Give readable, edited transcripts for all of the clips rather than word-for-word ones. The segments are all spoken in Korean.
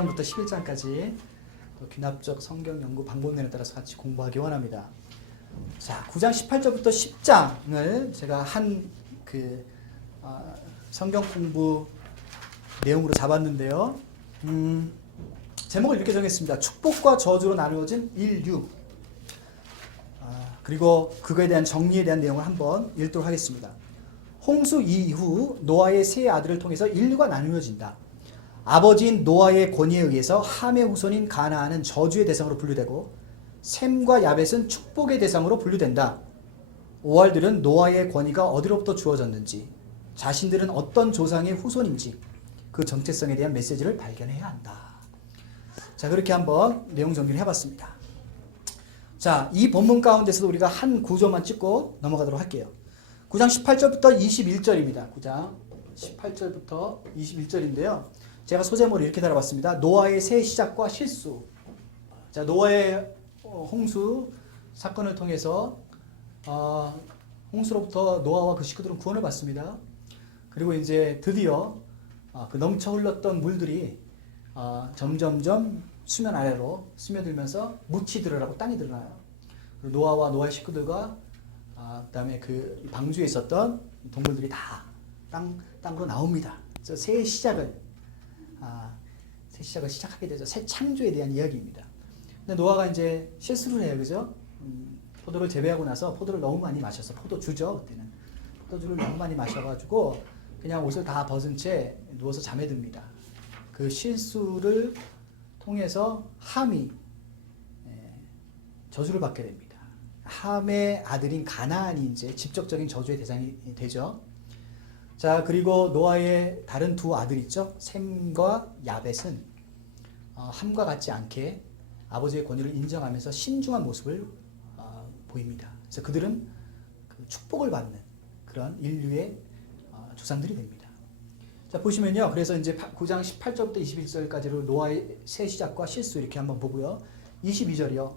9장부터 11장까지 귀납적 성경 연구 방법론에 따라서 같이 공부하기 원합니다. 자, 9장 18절부터 10장을 제가 성경 공부 내용으로 잡았는데요. 제목을 이렇게 정했습니다. 축복과 저주로 나누어진 인류. 그리고 그거에 대한 정리에 대한 내용을 한번 읽도록 하겠습니다. 홍수 이후 노아의 세 아들을 통해서 인류가 나누어진다. 아버지인 노아의 권위에 의해서 함의 후손인 가나안은 저주의 대상으로 분류되고 셈과 야벳은 축복의 대상으로 분류된다. 오알들은 노아의 권위가 어디로부터 주어졌는지, 자신들은 어떤 조상의 후손인지 그 정체성에 대한 메시지를 발견해야 한다. 자, 그렇게 한번 내용 정리를 해봤습니다. 자, 이 본문 가운데서도 우리가 한 구조만 찍고 넘어가도록 할게요. 9장 18절부터 21절입니다. 9장 18절부터 21절인데요. 제가 소제목을 이렇게 달아봤습니다. 노아의 새 시작과 실수. 자, 노아의 홍수 사건을 통해서 홍수로부터 노아와 그 식구들은 구원을 받습니다. 그리고 이제 드디어 그 넘쳐 흘렀던 물들이 점점점 수면 아래로 스며들면서 묻히 드러나고 땅이 드러나요. 그리고 노아와 노아의 식구들과 그다음에 그 방주에 있었던 동물들이 다 땅으로 나옵니다. 그래서 새 시작을 시작하게 되죠. 새 창조에 대한 이야기입니다. 근데 노아가 이제 실수를 해요, 그죠? 포도를 재배하고 나서 포도를 너무 많이 마셔서 포도주죠, 그때는 포도주를 너무 많이 마셔가지고 그냥 옷을 다 벗은 채 누워서 잠에 듭니다. 그 실수를 통해서 함이 저주를 받게 됩니다. 함의 아들인 가나안이 이제 직접적인 저주의 대상이 되죠. 자, 그리고 노아의 다른 두 아들 있죠. 셈과 야벳은 함과 같지 않게 아버지의 권위를 인정하면서 신중한 모습을 보입니다. 그래서 그들은 그 축복을 받는 그런 인류의 조상들이 됩니다. 자, 보시면요. 그래서 이제 9장 18절부터 21절까지로 노아의 새 시작과 실수 이렇게 한번 보고요. 22절이요.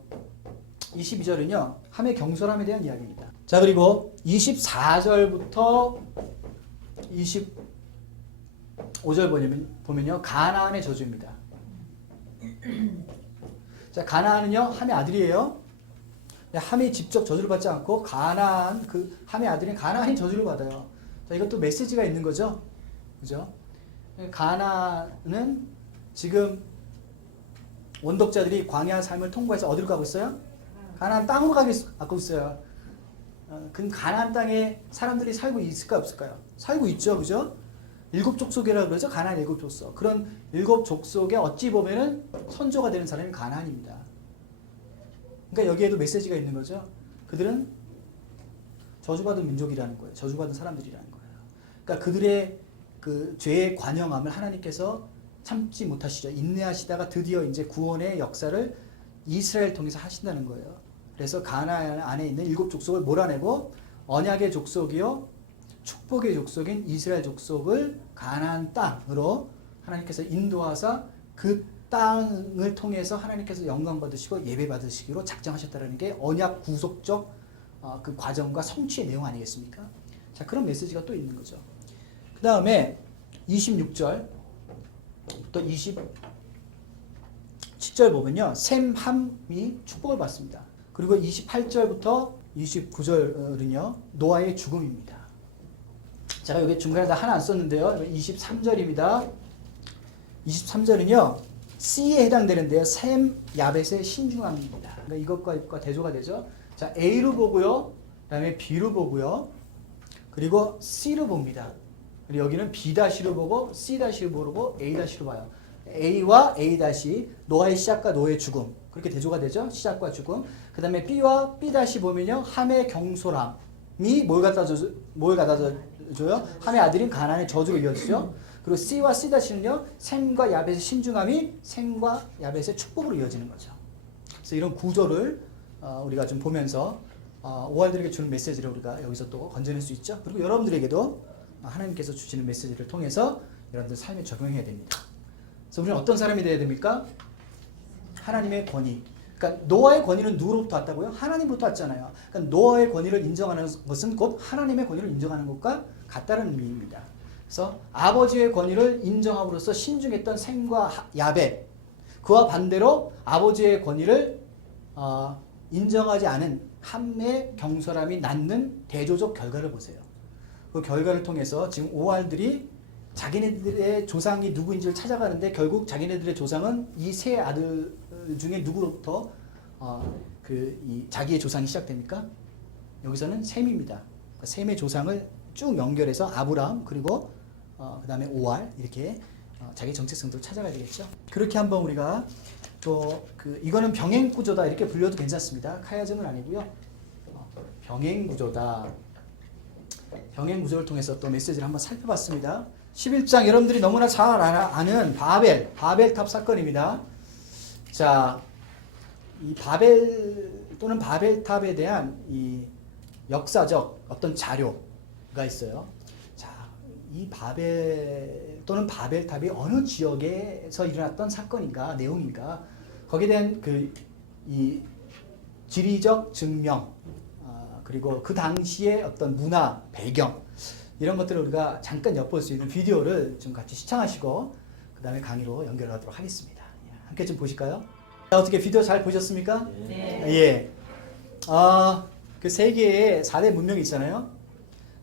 22절은요. 함의 경솔함에 대한 이야기입니다. 자, 그리고 24절부터 25절 보면요. 가나안의 저주입니다. 자, 가나안은요. 함의 아들이에요. 함이 직접 저주를 받지 않고 그 함의 아들인 가나안이 저주를 받아요. 자, 이것도 메시지가 있는 거죠. 그죠? 가나안은 지금 원독자들이 광야 삶을 통과해서 어디로 가고 있어요? 가나안 땅으로 가고 있어요. 그 가나안 땅에 사람들이 살고 있을까요, 없을까요? 살고 있죠, 그죠? 일곱 족속이라고 그러죠. 가나안 일곱 족속. 그런 일곱 족속에 어찌 보면은 선조가 되는 사람이 가나안입니다. 그러니까 여기에도 메시지가 있는 거죠. 그들은 저주받은 민족이라는 거예요. 저주받은 사람들이라는 거예요. 그러니까 그들의 그 죄의 관영함을 하나님께서 참지 못하시죠. 인내하시다가 드디어 이제 구원의 역사를 이스라엘 통해서 하신다는 거예요. 그래서 가나안 안에 있는 일곱 족속을 몰아내고 언약의 족속이요 축복의 족속인 이스라엘 족속을 가나안 땅으로 하나님께서 인도하사 그 땅을 통해서 하나님께서 영광 받으시고 예배 받으시기로 작정하셨다는 게 언약 구속적 그 과정과 성취의 내용 아니겠습니까? 자, 그런 메시지가 또 있는 거죠. 그 다음에 26절 또 27절 보면요. 셈, 함이 축복을 받습니다. 그리고 28절부터 29절은요. 노아의 죽음입니다. 제가 여기 중간에 다 하나 안 썼는데요. 23절입니다. 23절은요. C에 해당되는데요. 셈, 야벳의 신중함입니다. 그러니까 이것과 대조가 되죠. 자, A로 보고요. 그 다음에 B로 보고요. 그리고 C로 봅니다. 그리고 여기는 B-로 보고 C-로 보고 A-로 봐요. A와 A-, 노아의 시작과 노아의 죽음. 그렇게 대조가 되죠. 시작과 죽음. 그 다음에 B와 B- 보면요. 함의 경솔함이 뭘 갖다 줘요? 함의 아들인 가나안의 저주로 이어지죠. 그리고 C와 C-는요. 셈과 야벳의 신중함이 셈과 야벳의 축복으로 이어지는 거죠. 그래서 이런 구조를 우리가 좀 보면서 오알들에게 주는 메시지를 우리가 여기서 또 건져낼 수 있죠. 그리고 여러분들에게도 하나님께서 주시는 메시지를 통해서 여러분들 삶에 적용해야 됩니다. 그래서 우리는 어떤 사람이 되어야 됩니까? 하나님의 권위. 그러니까 노아의 권위는 누구로부터 왔다고요? 하나님부터 왔잖아요. 그러니까 노아의 권위를 인정하는 것은 곧 하나님의 권위를 인정하는 것과 같다는 의미입니다. 그래서 아버지의 권위를 인정함으로써 신중했던 셈과 야벳, 그와 반대로 아버지의 권위를 인정하지 않은 함의 경솔함이 낳는 대조적 결과를 보세요. 그 결과를 통해서 지금 오알들이 자기네들의 조상이 누구인지를 찾아가는데 결국 자기네들의 조상은 이 세 아들 중에 누구로부터 자기의 조상이 시작됩니까? 여기서는 셈입니다. 그러니까 셈의 조상을 쭉 연결해서 아브라함 그리고 그 다음에 오알 이렇게 자기 정체 성도를 찾아가야 되겠죠. 그렇게 한번 우리가 또 이거는 병행 구조다 이렇게 불려도 괜찮습니다. 카야즘은 아니고요. 병행 구조다. 병행 구조를 통해서 또 메시지를 한번 살펴봤습니다. 11장 여러분들이 너무나 잘 아는 바벨탑 사건입니다. 자, 이 바벨 또는 바벨탑에 대한 이 역사적 어떤 자료가 있어요. 자, 이 바벨 또는 바벨탑이 어느 지역에서 일어났던 사건인가, 내용인가, 거기에 대한 이 지리적 증명, 그리고 그 당시의 어떤 문화 배경 이런 것들을 우리가 잠깐 엿볼 수 있는 비디오를 좀 같이 시청하시고 그 다음에 강의로 연결하도록 하겠습니다. 함께 좀 보실까요? 자, 어떻게 비디오 잘 보셨습니까? 네. 예. 그 세계의 4대 문명이 있잖아요.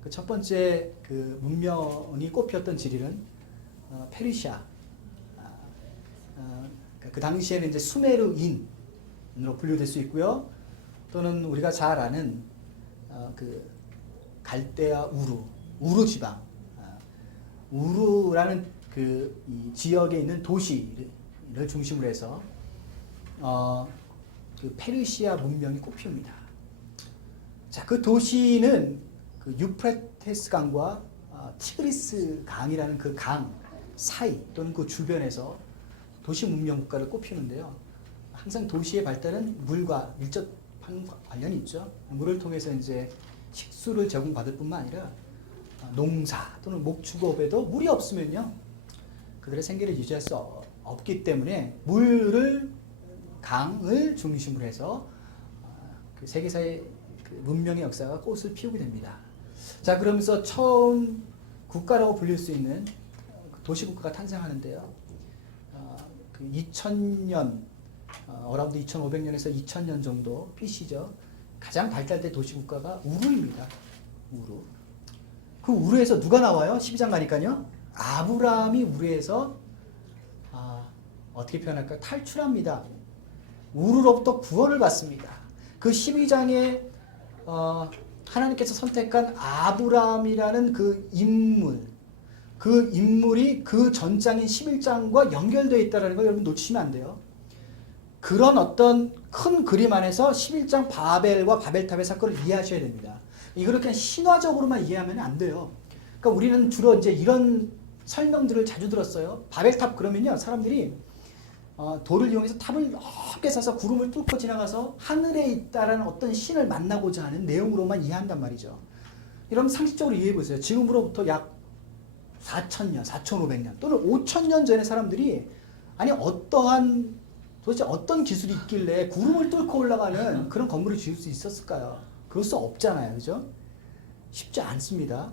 그 첫 번째 그 문명이 꼽혔던 지리는 페르시아. 그 당시에는 이제 수메르인으로 분류될 수 있고요. 또는 우리가 잘 아는 그 갈대아 우루 지방. 우루라는 이 지역에 있는 도시를 중심으로 해서 그 페르시아 문명이 꼽힙니다. 자, 그 도시는 그 유프라테스 강과 티그리스 강이라는 그 강 사이 또는 그 주변에서 도시 문명 국가를 꼽히는데요. 항상 도시의 발달은 물과 밀접한 관련이 있죠. 물을 통해서 이제 식수를 제공받을 뿐만 아니라 농사 또는 목축업에도 물이 없으면요, 그들의 생계를 유지할 수 없기 때문에 강을 중심으로 해서 그 세계사의 그 문명의 역사가 꽃을 피우게 됩니다. 자, 그러면서 처음 국가라고 불릴 수 있는 도시국가가 탄생하는데요. 그 2000년, 어라운드 2500년에서 2000년 정도 BC죠. 가장 발달된 도시국가가 우루입니다. 우루. 그 우루에서 누가 나와요? 12장 가니까요. 아브라함이 우루에서 어떻게 표현할까요? 탈출합니다. 우루로부터 구원을 받습니다. 그 12장에 하나님께서 선택한 아브라함이라는 그 인물이 그 전장인 11장과 연결되어 있다는 걸 여러분 놓치시면 안 돼요. 그런 어떤 큰 그림 안에서 11장 바벨과 바벨탑의 사건을 이해하셔야 됩니다. 이걸 그냥 신화적으로만 이해하면 안 돼요. 그러니까 우리는 주로 이제 이런 설명들을 자주 들었어요. 바벨탑 그러면요, 사람들이 돌을 이용해서 탑을 넓게 쌓아서 구름을 뚫고 지나가서 하늘에 있다라는 어떤 신을 만나고자 하는 내용으로만 이해한단 말이죠. 여러분 상식적으로 이해해 보세요. 지금으로부터 약 4,000년, 4,500년 또는 5,000년 전에 사람들이 도대체 어떤 기술이 있길래 구름을 뚫고 올라가는 그런 건물을 지을 수 있었을까요? 그럴 수 없잖아요. 그죠? 쉽지 않습니다.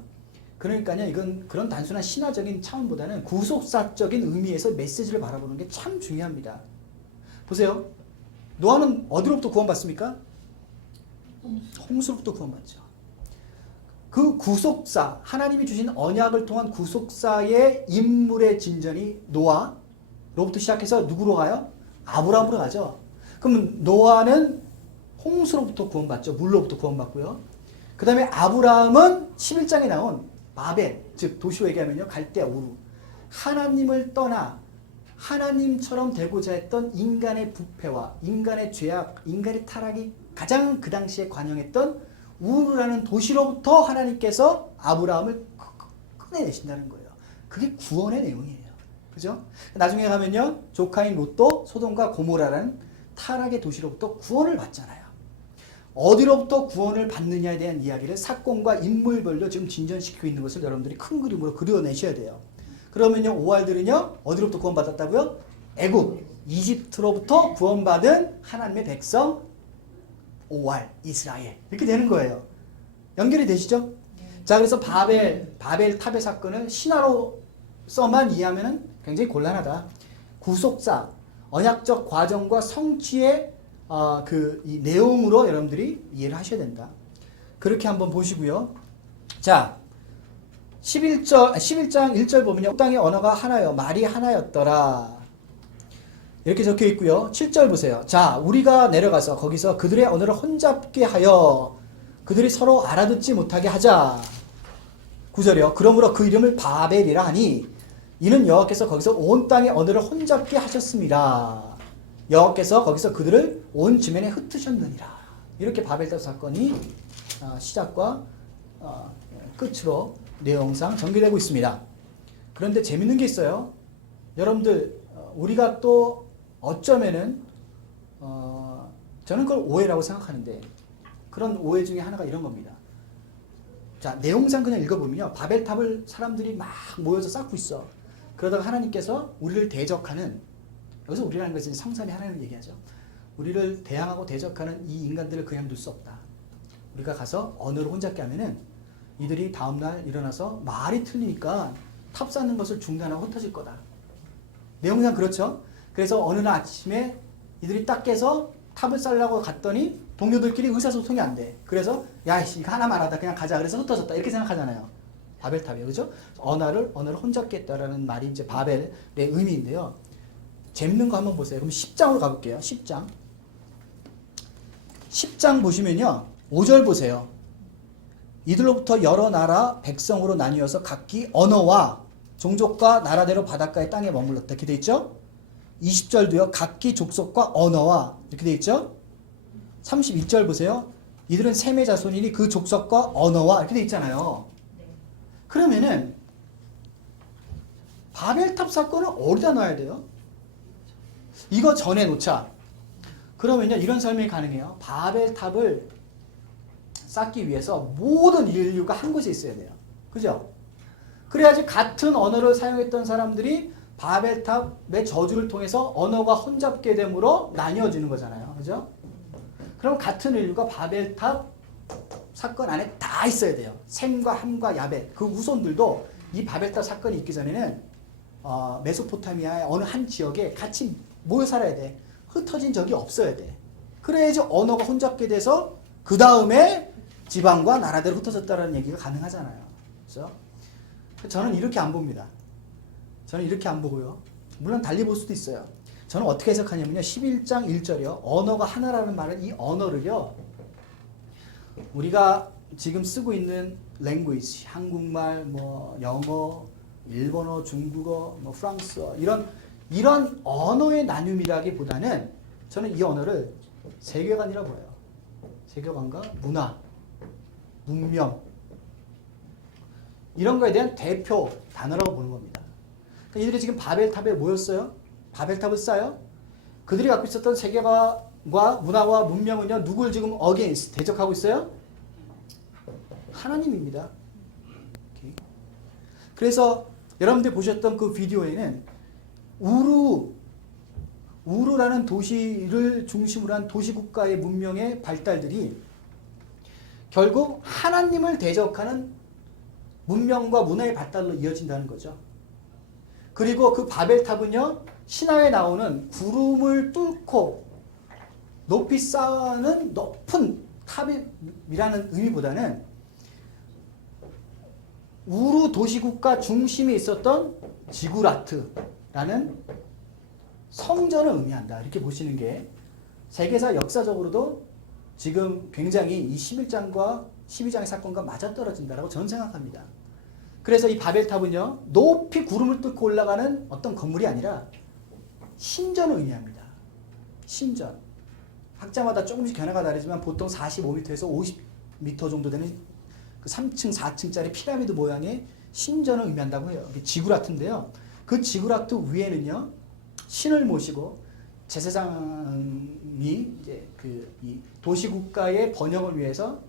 그러니까요, 이건 그런 단순한 신화적인 차원보다는 구속사적인 의미에서 메시지를 바라보는 게 참 중요합니다. 보세요. 노아는 어디로부터 구원받습니까? 홍수로부터 구원받죠. 그 구속사, 하나님이 주신 언약을 통한 구속사의 인물의 진전이 노아로부터 시작해서 누구로 가요? 아브라함으로 가죠. 그럼 노아는 홍수로부터 구원받죠. 물로부터 구원받고요. 그 다음에 아브라함은 11장에 나온 바벨, 즉 도시로 얘기하면요, 갈대아 우루. 하나님을 떠나 하나님처럼 되고자 했던 인간의 부패와 인간의 죄악, 인간의 타락이 가장 그 당시에 관영했던 우루라는 도시로부터 하나님께서 아브라함을 꺼내내신다는 거예요. 그게 구원의 내용이에요. 그죠? 나중에 가면요, 조카인 롯도 소돔과 고모라라는 타락의 도시로부터 구원을 받잖아요. 어디로부터 구원을 받느냐에 대한 이야기를 사건과 인물별로 지금 진전시키고 있는 것을 여러분들이 큰 그림으로 그려내셔야 돼요. 그러면요, 오알들은요, 어디로부터 구원받았다고요? 애굽, 이집트로부터 구원받은 하나님의 백성, 오알, 이스라엘. 이렇게 되는 거예요. 연결이 되시죠? 자, 그래서 바벨탑의 사건을 신화로서만 이해하면 굉장히 곤란하다. 구속사, 언약적 과정과 성취의 이 내용으로 여러분들이 이해를 하셔야 된다. 그렇게 한번 보시고요. 자, 11장 1절 보면요. 땅의 언어가 하나여 말이 하나였더라. 이렇게 적혀 있고요. 7절 보세요. 자, 우리가 내려가서 거기서 그들의 언어를 혼잡게 하여 그들이 서로 알아듣지 못하게 하자. 9절이요. 그러므로 그 이름을 바벨이라 하니 이는 여호와께서 거기서 온 땅의 언어를 혼잡게 하셨습니다. 여호와께서 거기서 그들을 온 지면에 흩으셨느니라. 이렇게 바벨탑 사건이 시작과 끝으로 내용상 전개되고 있습니다. 그런데 재밌는 게 있어요. 여러분들 우리가 또 어쩌면은 저는 그걸 오해라고 생각하는데 그런 오해 중에 하나가 이런 겁니다. 자, 내용상 그냥 읽어보면요. 바벨탑을 사람들이 막 모여서 쌓고 있어. 그러다가 하나님께서 우리를 대적하는, 여기서 우리라는 것은 성삼위 하나님을 얘기하죠. 우리를 대항하고 대적하는 이 인간들을 그냥 둘 수 없다. 우리가 가서 언어를 혼잡게 하면은 이들이 다음날 일어나서 말이 틀리니까 탑 쌓는 것을 중단하고 흩어질 거다. 내용상 그렇죠. 그래서 어느 날 아침에 이들이 딱 깨서 탑을 쌓으려고 갔더니 동료들끼리 의사소통이 안 돼. 그래서 야, 이거 하나만 하다 그냥 가자. 그래서 흩어졌다. 이렇게 생각하잖아요. 바벨탑이에요. 그죠? 언어를 혼잡게 했다라는 말이 이제 바벨의 의미인데요. 재밌는 거 한번 보세요. 그럼 10장으로 가볼게요. 10장. 10장 보시면요. 5절 보세요. 이들로부터 여러 나라 백성으로 나뉘어서 각기 언어와 종족과 나라대로 바닷가의 땅에 머물렀다. 이렇게 돼 있죠? 20절도요. 각기 족속과 언어와 이렇게 돼 있죠? 32절 보세요. 이들은 셈의 자손이니 그 족속과 언어와 이렇게 돼 있잖아요. 그러면은 바벨탑 사건을 어디다 놔야 돼요? 이거 전에 놓자. 그러면요. 이런 설명이 가능해요. 바벨탑을 쌓기 위해서 모든 인류가 한 곳에 있어야 돼요. 그죠? 그래야지 같은 언어를 사용했던 사람들이 바벨탑의 저주를 통해서 언어가 혼잡게 됨으로 나뉘어지는 거잖아요. 그죠? 그럼 같은 인류가 바벨탑 사건 안에 다 있어야 돼요. 셈과 함과 야벳, 그 후손들도 이 바벨탑 사건이 있기 전에는 메소포타미아의 어느 한 지역에 같이 모여 살아야 돼. 흩어진 적이 없어야 돼. 그래야지 언어가 혼잡게 돼서 그 다음에 지방과 나라대로 흩어졌다는 얘기가 가능하잖아요. 그렇죠? 저는 이렇게 안 봅니다. 저는 이렇게 안 보고요. 물론 달리 볼 수도 있어요. 저는 어떻게 해석하냐면요. 11장 1절이요. 언어가 하나라는 말은 이 언어를요. 우리가 지금 쓰고 있는 language, 한국말, 뭐 영어, 일본어, 중국어, 뭐 프랑스어 이런 언어의 나눔이라기보다는 저는 이 언어를 세계관이라고 봐요. 세계관과 문화, 문명 이런 거에 대한 대표 단어라고 보는 겁니다. 그러니까 이들이 지금 바벨탑에 모였어요. 바벨탑을 쌓아요. 그들이 갖고 있었던 세계관과 문화와 문명은요. 누굴 지금 against 대적하고 있어요? 하나님입니다. 오케이. 그래서 여러분들 보셨던 그 비디오에는 우루라는 도시를 중심으로 한 도시국가의 문명의 발달들이 결국 하나님을 대적하는 문명과 문화의 발달로 이어진다는 거죠. 그리고 그 바벨탑은요. 신화에 나오는 구름을 뚫고 높이 쌓는 높은 탑이라는 의미보다는 우루 도시국가 중심에 있었던 지구라트라는 성전을 의미한다. 이렇게 보시는 게 세계사 역사적으로도 지금 굉장히 이 11장과 12장의 사건과 맞아떨어진다라고 저는 생각합니다. 그래서 이 바벨탑은요. 높이 구름을 뚫고 올라가는 어떤 건물이 아니라 신전을 의미합니다. 신전. 학자마다 조금씩 견해가 다르지만 보통 45m에서 50m 정도 되는 그 3층, 4층짜리 피라미드 모양의 신전을 의미한다고 해요. 지구라트인데요. 그 지구라트 위에는요. 신을 모시고 제사장이 이제 이 도시국가의 번영을 위해서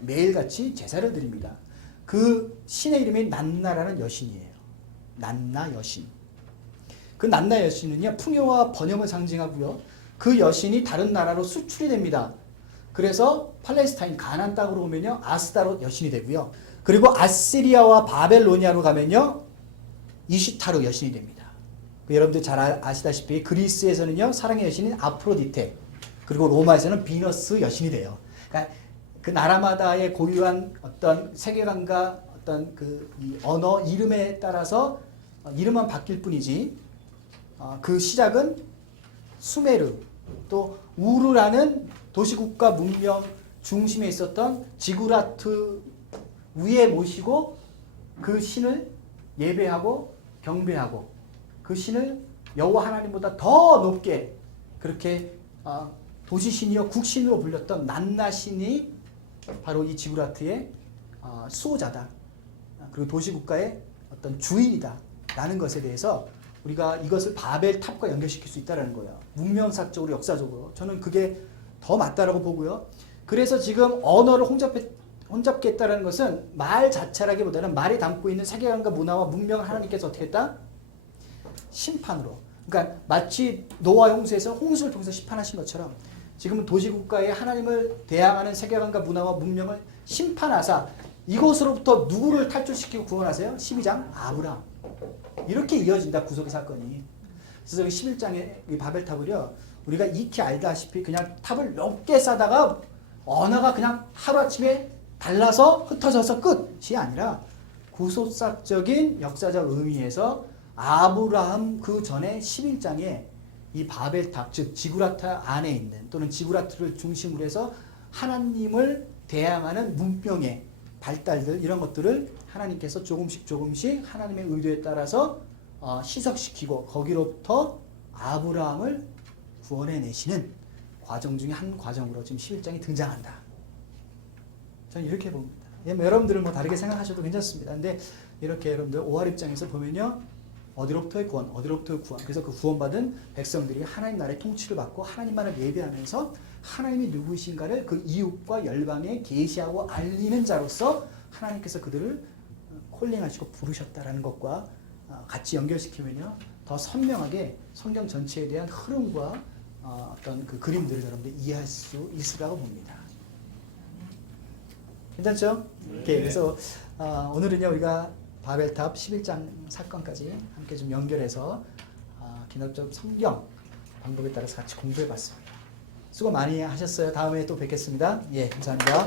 매일같이 제사를 드립니다. 그 신의 이름이 난나라는 여신이에요. 난나 여신. 그 난나 여신은요. 풍요와 번영을 상징하고요. 그 여신이 다른 나라로 수출이 됩니다. 그래서 팔레스타인 가나안 땅으로 오면요. 아스다롯 여신이 되고요. 그리고 아시리아와 바벨로니아로 가면요. 이시타르 여신이 됩니다. 여러분들 잘 아시다시피 그리스에서는요 사랑의 여신인 아프로디테, 그리고 로마에서는 비너스 여신이 돼요. 그러니까 그 나라마다의 고유한 어떤 세계관과 어떤 이 언어 이름에 따라서 이름만 바뀔 뿐이지, 그 시작은 수메르, 또 우르라는 도시국가 문명 중심에 있었던 지구라트 위에 모시고 그 신을 예배하고 경배하고 그 신을 여호와 하나님보다 더 높게 그렇게 도시신이요 국신으로 불렸던 난나신이 바로 이 지구라트의 수호자다. 그리고 도시국가의 어떤 주인이다 라는 것에 대해서 우리가 이것을 바벨탑과 연결시킬 수 있다는 거예요. 문명사적으로 역사적으로 저는 그게 더 맞다라고 보고요. 그래서 지금 언어를 혼잡겠다는 것은 말 자체라기보다는 말이 담고 있는 세계관과 문화와 문명을 하나님께서 어떻게 했다? 심판으로. 그러니까 마치 노아 홍수에서 홍수를 통해서 심판하신 것처럼 지금은 도시국가의 하나님을 대항하는 세계관과 문화와 문명을 심판하사 이곳으로부터 누구를 탈출시키고 구원하세요? 12장 아브라함. 이렇게 이어진다 구속의 사건이. 그래서 11장의 바벨탑을요 우리가 익히 알다시피 그냥 탑을 높게 쌓다가 언어가 그냥 하루아침에 달라서 흩어져서 끝이 아니라 구속사적인 역사적 의미에서 아브라함 그 전에 11장에 이 바벨탑, 즉 지구라트 안에 있는 또는 지구라트를 중심으로 해서 하나님을 대항하는 문명의 발달들 이런 것들을 하나님께서 조금씩 하나님의 의도에 따라서 희석시키고 거기로부터 아브라함을 구원해내시는 과정 중에 한 과정으로 지금 11장이 등장한다. 저는 이렇게 봅니다. 여러분들은 뭐 다르게 생각하셔도 괜찮습니다. 근데 이렇게 여러분들 5할 입장에서 보면요. 어디로부터의 구원. 그래서 그 구원받은 백성들이 하나님 나라의 통치를 받고 하나님만을 예배하면서 하나님이 누구이신가를 그 이웃과 열방에 계시하고 알리는 자로서 하나님께서 그들을 콜링하시고 부르셨다라는 것과 같이 연결시키면요. 더 선명하게 성경 전체에 대한 흐름과 어떤 그 그림들을 여러분들 이해할 수 있으라고 봅니다. 괜찮죠? 네. 그래서 오늘은요 우리가 바벨탑 11장 사건까지 함께 좀 연결해서 기독적 성경 방법에 따라서 같이 공부해봤습니다. 수고 많이 하셨어요. 다음에 또 뵙겠습니다. 예, 감사합니다.